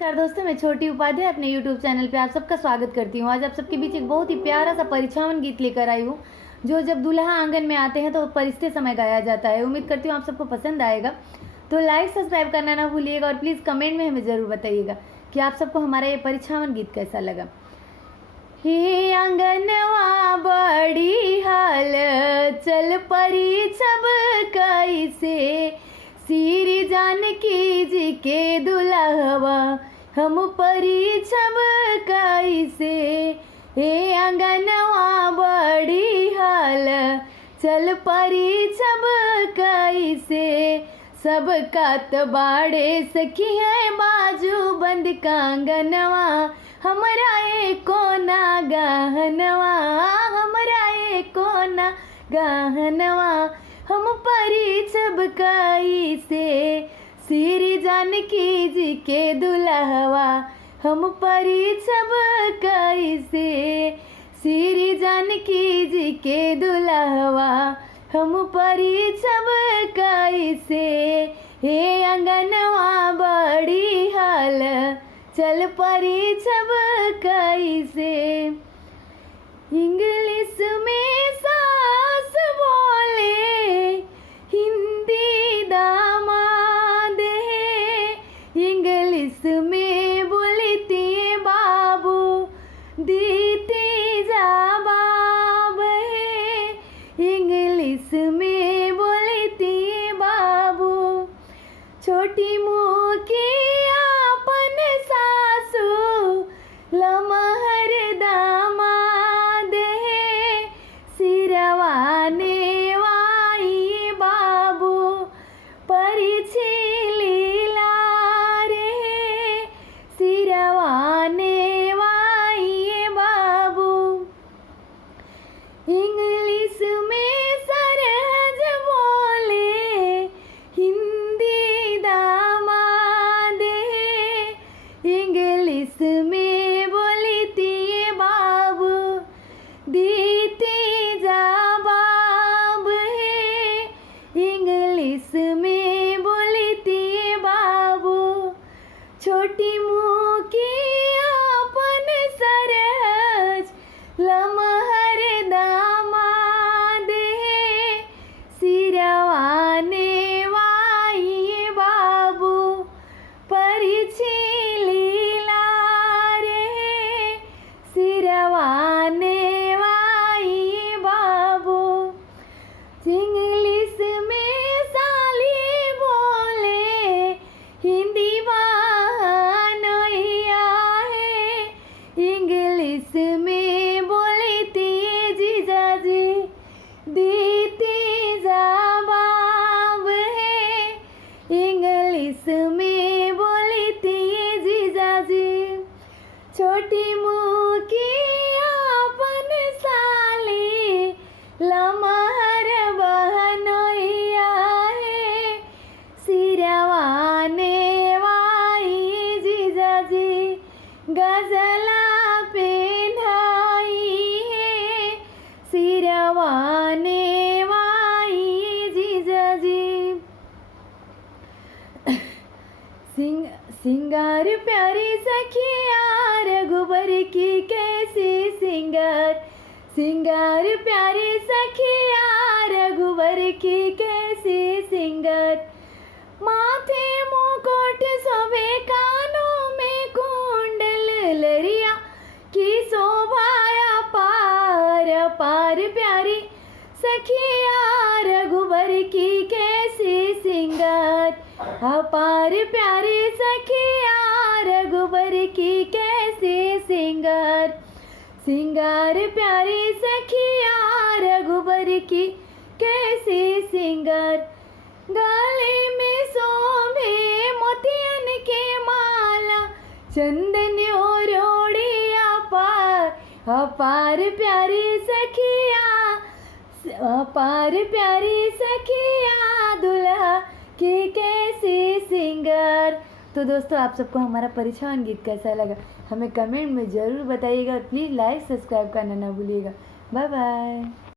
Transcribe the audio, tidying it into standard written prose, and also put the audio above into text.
नमस्कार दोस्तों, मैं छोटी उपाध्याय अपने यूट्यूब चैनल पे आप सबका स्वागत करती हूँ। आज आप सबके बीच एक बहुत ही प्यारा सा परिछावन गीत लेकर आई हूँ, जो जब दूल्हा आंगन में आते हैं तो परिस्ते समय गाया जाता है। उम्मीद करती हूँ आप सबको पसंद आएगा, तो लाइक सब्सक्राइब करना ना भूलिएगा और प्लीज़ कमेंट में हमें ज़रूर बताइएगा कि आप सबको हमारा ये परिछावन गीत कैसा लगा। हे आंगनवा बड़ी हाल चल परी छब कैसे, श्री जानकी जी के दुल्हवा हम परी छब कैसे। हे आंगनवा बड़ी हाल चल परी छब कैसे, सब कात बाड़े सखी है बाजू बंद कांगनवा, हमरा एको ना गहनवा, हमरा एको ना गहनवा, हम परी छब कैसे, श्री जानकी जी के दुल्हवा हम परी छब कैसे, श्री जानकी जी के दुल्हवा हम परी छब कैसे। हे आंगनवा बड़ी हाल चल परी छब कैसे। इंग्लिश में सास बोले हिंदी दामाद है, इंग्लिश में बोलती बाबू दीती जवाब है, इंग्लिश में बोलती बाबू। छोटी मुँह की आपन सासू लमहर दामाद है, सिरवाने वाई बाबू परिछी लीला रे, सिरवाने वाई बाबू। इंग्लिश में सरहज बोले हिंदी दामाद है, इंग्लिश में बोलती बाबू दीती जवाब है, इंग्लिश में बोलती बाबू। छोटी मुँह की आपन सरहज लमहर दामाद है, सिरवाने वाई बाबू परिछी लीला रे, सिरवाने वाई बाबू। इंग्लिश में साली बोले हिंदी बहनोइया है, इंग्लिश में बोलती जीजाजी दीती जवाब है, इंग्लिश में बोलती जीजाजी। छोटी मुँह की आपन साली लमहर बहनोइया है, सिरवाने वाई जीजाजी गजला पेन्हाई है, सिरवाने वाई जीजाजी। सिंगार प्यारी सखिया रघुबर की कैसी सिंगार, सिंगार प्यारी सखिया रघुबर की कैसी सिंगार। माथे मुकुट शोभे कानों में कुंडल लरिया की शोभाया पार पार, प्यारी सखिया रघुबर की कैसी सिंगार, अपार प्यारी सखिया रघुबर की कैसी सिंगार। सिंगार प्यारी सखिया रघुबर की कैसी सिंगार। गले में शोभे मोतियन के माला, चंदन और ओड़िया पार, अपार प्यारी सखिया, अपार प्यारी सखिया दुल्हा की कैसी सिंगार। तो दोस्तों, आप सबको हमारा परिछावन गीत कैसा लगा हमें कमेंट में ज़रूर बताइएगा और प्लीज़ लाइक सब्सक्राइब करना ना भूलिएगा। Bye bye.